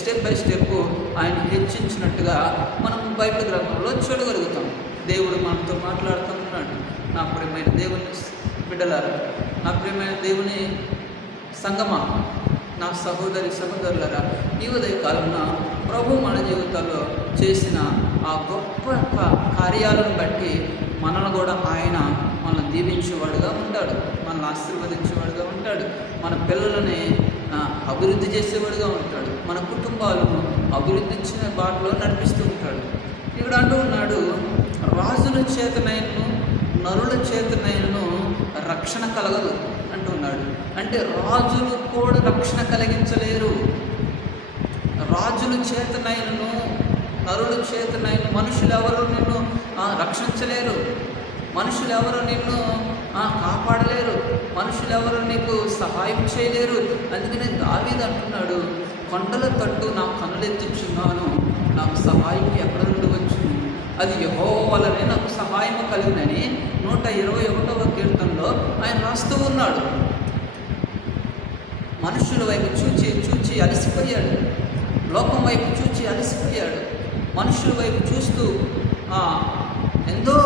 Step by step ఆయన హెచ్చించినట్టుగా మనం Bible గ్రంథంలో చూడగలుగుతాం. దేవుడు మనతో మాట్లాడుతూ ఉన్నాడు. నా ప్రియమైన దేవుని బిడ్డలారా, నా ప్రియమైన దేవుని సంగమా, నా సహోదరి సహోదరులారా, ఈ ఉదయకాలంన ప్రభు మన జీవితాల్లో చేసిన ఆ గొప్ప కార్యాలను బట్టి మనల్ని కూడా ఆయన మనల్ని దీవించేవాడుగా ఉంటాడు, మనల్ని ఆశీర్వదించేవాడుగా ఉంటాడు, మన పిల్లలని అభివృద్ధి చేసేవాడుగా ఉంటాడు, మన కుటుంబాలను అభివృద్ధి ఇచ్చిన బాటలో నడిపిస్తూ ఉంటాడు. ఇక్కడ అంటూ ఉన్నాడు, రాజుల చేతనైనను నరుల చేతనైనను రక్షణ కలగదు అంటున్నాడు. అంటే రాజులు కూడా రక్షణ కలిగించలేరు. రాజుల చేతనైనను నరుల చేతనైన మనుషులు ఎవరు నిన్ను రక్షించలేరు, మనుషులు ఎవరు నిన్ను కాపాడలేరు, మనుషులు ఎవరు నీకు సహాయం చేయలేరు. అందుకనే దావీదు అంటున్నాడు, కొండల తట్టు నా కన్నులెత్తుచున్నాను, నాకు సహాయం ఎక్కడ నుండి వచ్చును, అది యెహోవా వలనే నాకు సహాయం కలిగినని 121వ కీర్తనలో ఆయన రాస్తూ ఉన్నాడు. మనుషుల వైపు చూచి అలసిపోయాడు, లోకం వైపు చూచి అలసిపోయాడు. మనుషుల వైపు చూస్తూ ఎంతో